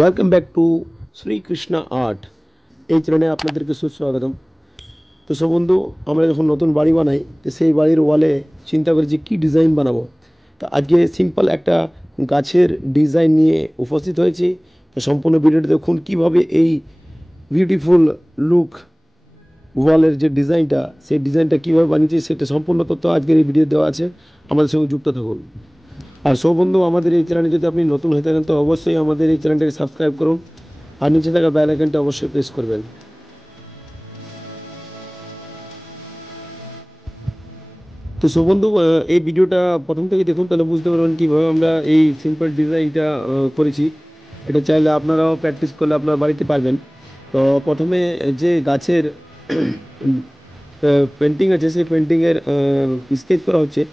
Welcome back to Srikrishna art. এই চ্যানেলে আপনাদেরকে সুস্বাগতম। তো সব বন্ধু, আমরা যখন নতুন বাড়ি বানাই তো সেই বাড়ির ওয়ালে চিন্তা করি যে কী ডিজাইন বানাবো। তো আজকে সিম্পল একটা গাছের ডিজাইন নিয়ে উপস্থিত হয়েছি। তো সম্পূর্ণ ভিডিওটা দেখুন কীভাবে এই বিউটিফুল লুক ওয়ালের যে ডিজাইনটা, সেই ডিজাইনটা কীভাবে বানিয়েছি সেটা সম্পূর্ণ তথ্য আজকের এই ভিডিও দেওয়া আছে। আমাদের সঙ্গে যুক্ত থাকুন। আর সব বন্ধু, আমাদের এই চ্যানেলে যদি আপনি নতুন হয়ে থাকেন তো অবশ্যই আমাদের এই চ্যানেলটাকে সাবস্ক্রাইব করুন আর নিচে থাকা বেল আইকনটা অবশ্যই প্রেস করবেন। তো সো বন্ধু, এই ভিডিওটা প্রথম থেকে দেখুন, তাহলে বুঝতে পারবেন কীভাবে আমরা এই সিম্পল ডিজাইনটা করেছি। এটা চাইলে আপনারাও প্র্যাকটিস করলে আপনার বাড়িতে পারবেন। তো প্রথমে যে গাছের পেন্টিং আছে সেই পেন্টিংয়ের স্কেচ করা হচ্ছে।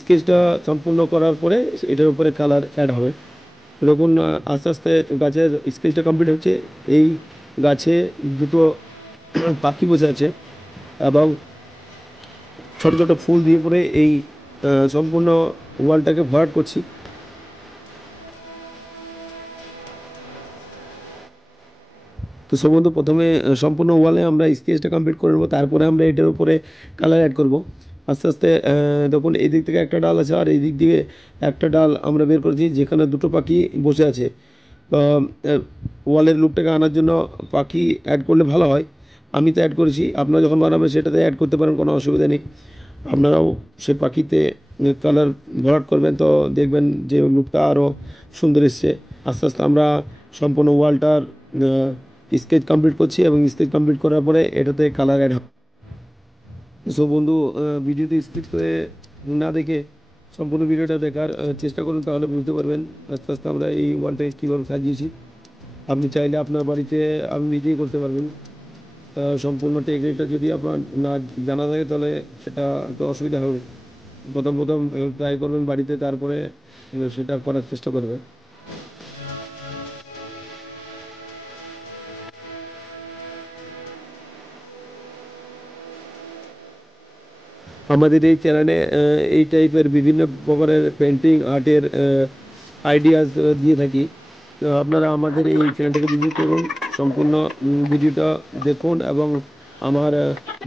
স্কেচটা সম্পূর্ণ করার পরে এটার উপরে কালার অ্যাড হবে। দেখুন, আস্তে আস্তে গাছের স্কেচটা কমপ্লিট হচ্ছে। এই গাছে দুটো পাখি বসে আছে এবং ছোটো ছোটো ফুল দিয়ে পরে এই সম্পূর্ণ ওয়ালটাকে ভরাট করছি। তো সম্ভবত প্রথমে সম্পূর্ণ ওয়ালে আমরা স্কেচটা কমপ্লিট করে নেবো, তারপরে আমরা এটার উপরে কালার অ্যাড করব। আস্তে আস্তে দেখুন, এই দিক থেকে একটা ডাল আছে আর এই দিক দিয়ে একটা ডাল আমরা বের করেছি যেখানে দুটো পাখি বসে আছে। তো ওয়ালের লুকটাকে আনার জন্য পাখি অ্যাড করলে ভালো হয়। আমি তো অ্যাড করেছি, আপনারা যখন বানাবেন সেটাতে অ্যাড করতে পারেন, কোনো অসুবিধা নেই। আপনারাও সে পাখিতে কালার ভরাট করবেন তো দেখবেন যে লুকটা আরও সুন্দর এসছে। আস্তে আস্তে আমরা সম্পূর্ণ ওয়ালটার স্কেচ কমপ্লিট করছি এবং স্কেচ কমপ্লিট করার পরে এটাতে কালার অ্যাড হবে। সো বন্ধু, ভিডিওতে স্কিপ করে না দেখে সম্পূর্ণ ভিডিওটা দেখার চেষ্টা করুন, তাহলে বুঝতে পারবেন আস্তে আস্তে আমরা এই ওয়ালটা কীভাবে সাজিয়েছি। আপনি চাইলে আপনার বাড়িতে আপনি নিজেই করতে পারবেন। সম্পূর্ণ টেকনিকটা যদি আপনার না জানা থাকে তাহলে সেটা একটু অসুবিধা হবে। প্রথম প্রথম ট্রাই করবেন বাড়িতে, তারপরে সেটা করার চেষ্টা করবেন। আমাদের এই চ্যানেলে এই টাইপের বিভিন্ন প্রকারের পেন্টিং আর্টের আইডিয়াস দিয়ে থাকি। তো আপনারা আমাদের এই চ্যানেলটাকে ভিজিট করুন, সম্পূর্ণ ভিডিওটা দেখুন এবং আমার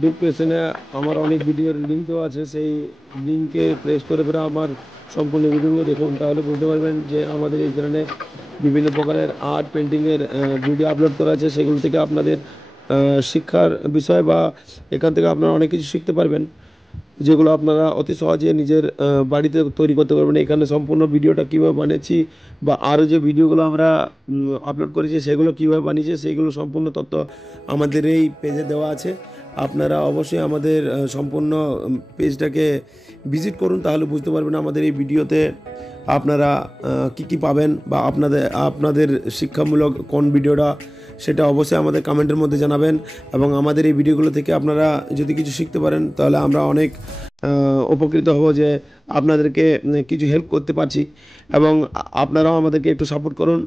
ডিসক্রিপশনে আমার অনেক ভিডিওর লিঙ্ক দেওয়া আছে, সেই লিঙ্কে প্রেস করে ফেরা আমার সম্পূর্ণ ভিডিওগুলো দেখুন, তাহলে বুঝতে পারবেন যে আমাদের এই চ্যানেলে বিভিন্ন প্রকারের আর্ট পেন্টিংয়ের ভিডিও আপলোড করা আছে। সেগুলো থেকে আপনাদের শিক্ষার বিষয় বা এখান থেকে আপনারা অনেক কিছু শিখতে পারবেন, যেগুলো আপনারা অতি সহজে নিজের বাড়িতে তৈরি করতে পারবেন। এখানে সম্পূর্ণ ভিডিওটা কীভাবে বানিয়েছি বা আরও যে ভিডিওগুলো আমরা আপলোড করেছি সেগুলো কীভাবে বানিয়েছি সেইগুলো সম্পূর্ণ তথ্য আমাদের এই পেজে দেওয়া আছে। আপনারা অবশ্যই আমাদের সম্পূর্ণ পেজটাকে ভিজিট করুন, তাহলে বুঝতে পারবেন আমাদের এই ভিডিওতে আপনারা কী কী পাবেন বা আপনাদের আপনাদের শিক্ষামূলক কোন ভিডিওটা সেটা অবশ্যই আমাদের কমেন্টের মধ্যে জানাবেন। এবং আমাদের এই ভিডিওগুলো থেকে আপনারা যদি কিছু শিখতে পারেন তাহলে আমরা অনেক উপকৃত হব যে আপনাদেরকে কিছু হেল্প করতে পারছি। এবং আপনারাও আমাদেরকে একটু সাপোর্ট করুন।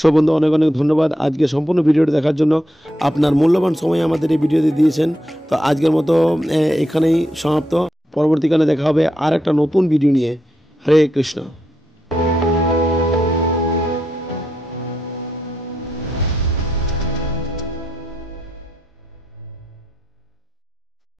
সো বন্ধু, অনেক অনেক ধন্যবাদ আজকে সম্পূর্ণ ভিডিওটি দেখার জন্য। আপনার মূল্যবান সময় আমাদের এই ভিডিওতে দিয়েছেন। তো আজকের মতো এখানেই সমাপ্ত। পরবর্তীকালে দেখা হবে আর একটা নতুন ভিডিও নিয়ে। হরে কৃষ্ণ।